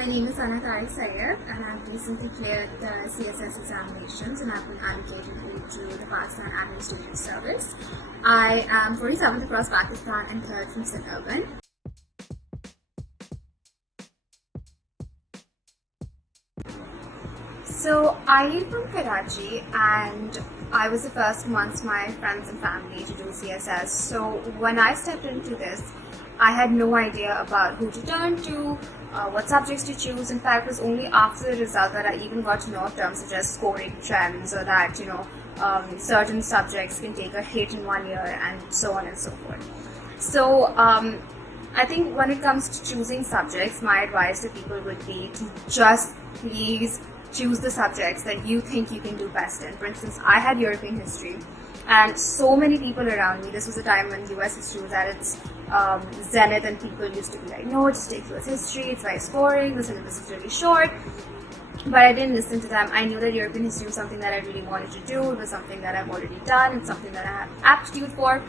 My name is Tariq Syed, and I've recently cleared the CSS examinations and I've been allocated into the Pakistan Administrative Service. I am 47th across Pakistan and 3rd from Sindh Urban. So I am from Karachi, and I was the first amongst my friends and family to do CSS. So when I stepped into this, I had no idea about who to turn to, what subjects to choose. In fact, it was only after the result that I even got to know terms such as scoring trends, or that certain subjects can take a hit in 1 year, and so on and so forth. So I think when it comes to choosing subjects, my advice to people would be to just please choose the subjects that you think you can do best in. For instance, I had European history, and so many people around me, this was a time when US history was at its zenith, and people used to be like, no, just take US history, it's very scoring, the syllabus is really short. But I didn't listen to them. I knew that European history was something that I really wanted to do. It was something that I've already done. It's something that I have aptitude for.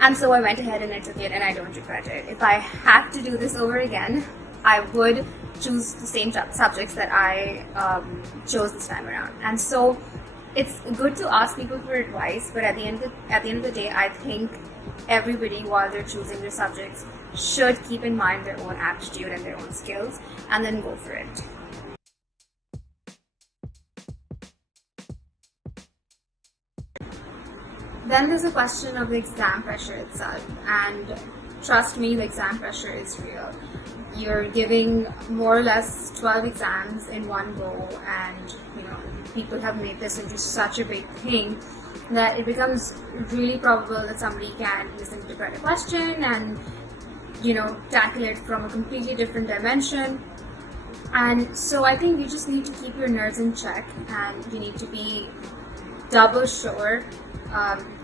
And so I went ahead and I took it, and I don't regret it. If I had to do this over again, I would choose the same subjects that I chose this time around. And so it's good to ask people for advice, but at the end of the day, I think everybody, while they're choosing their subjects, should keep in mind their own aptitude and their own skills, and then go for it. Then there's a question of the exam pressure itself, and trust me, the exam pressure is real. You're giving more or less 12 exams in one go, and people have made this into such a big thing that it becomes really probable that somebody can misinterpret a question and tackle it from a completely different dimension. And so I think you just need to keep your nerves in check, and you need to be double sure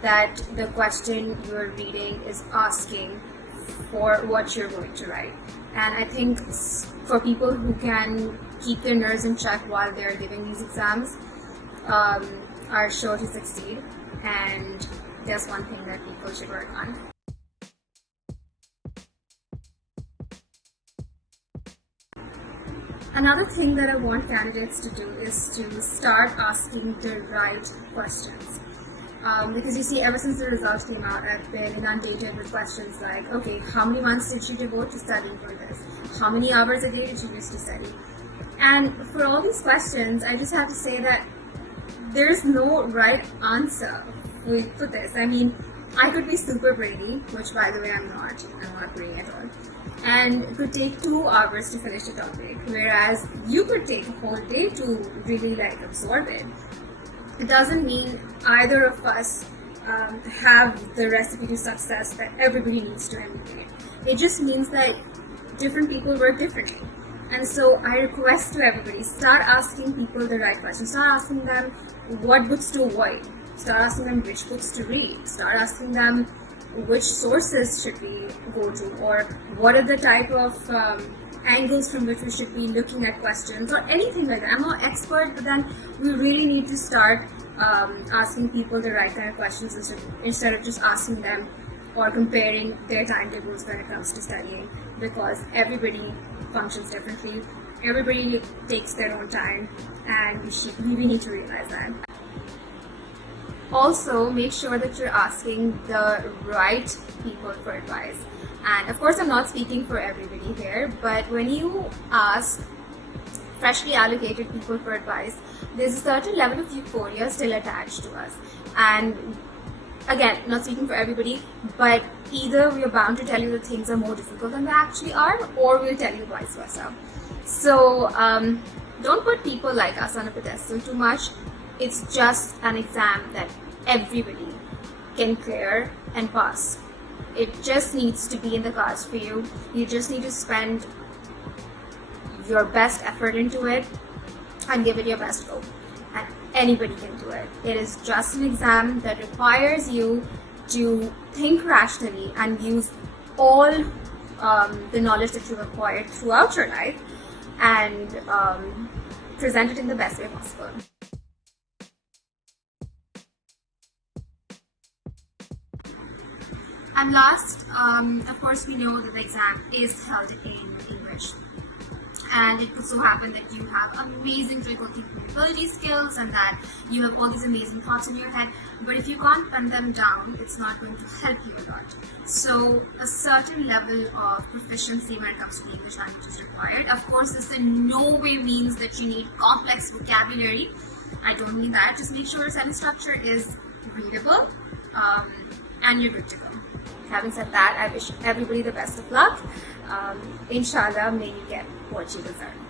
that the question you're reading is asking for what you're going to write. And I think for people who can keep their nerves in check while they're giving these exams, are sure to succeed. And there's one thing that people should work on. Another thing that I want candidates to do is to start asking the right questions. Because you see, ever since the results came out, I've been inundated with questions like, okay, how many months did you devote to studying for this? How many hours a day did you use to study? And for all these questions, I just have to say that there's no right answer for this. I mean, I could be super brainy, which by the way I'm not brainy at all, and it could take 2 hours to finish a topic, whereas you could take a whole day to really absorb it. It doesn't mean either of us have the recipe to success that everybody needs to emulate. It just means that different people work differently. And so I request to everybody, start asking people the right questions. Start asking them what books to avoid. Start asking them which books to read. Start asking them which sources should we go to, or what are the type of angles from which we should be looking at questions, or anything like that. I'm not expert, but then we really need to start asking people the right kind of questions instead of just asking them or comparing their timetables when it comes to studying, because everybody functions differently. Everybody takes their own time, and we really need to realize that. Also, make sure that you're asking the right people for advice. And of course, I'm not speaking for everybody here, but when you ask freshly allocated people for advice, there's a certain level of euphoria still attached to us. And again, not speaking for everybody, but either we're bound to tell you that things are more difficult than they actually are, or we'll tell you vice versa. So don't put people like us on a pedestal too much. It's just an exam that everybody can clear and pass. It just needs to be in the cards for you. You just need to spend your best effort into it and give it your best go. And anybody can do it. It is just an exam that requires you to think rationally and use all the knowledge that you've acquired throughout your life and present it in the best way possible. And last, of course, we know that the exam is held in English. and it could so happen that you have amazing critical thinking ability skills and that you have all these amazing thoughts in your head, but if you can't pen them down, it's not going to help you a lot. So a certain level of proficiency when it comes to the English language is required. Of course, this in no way means that you need complex vocabulary. I don't mean that. Just make sure your sentence structure is readable, and you're good to go. Having said that, I wish everybody the best of luck. Inshallah, may you get what you deserve.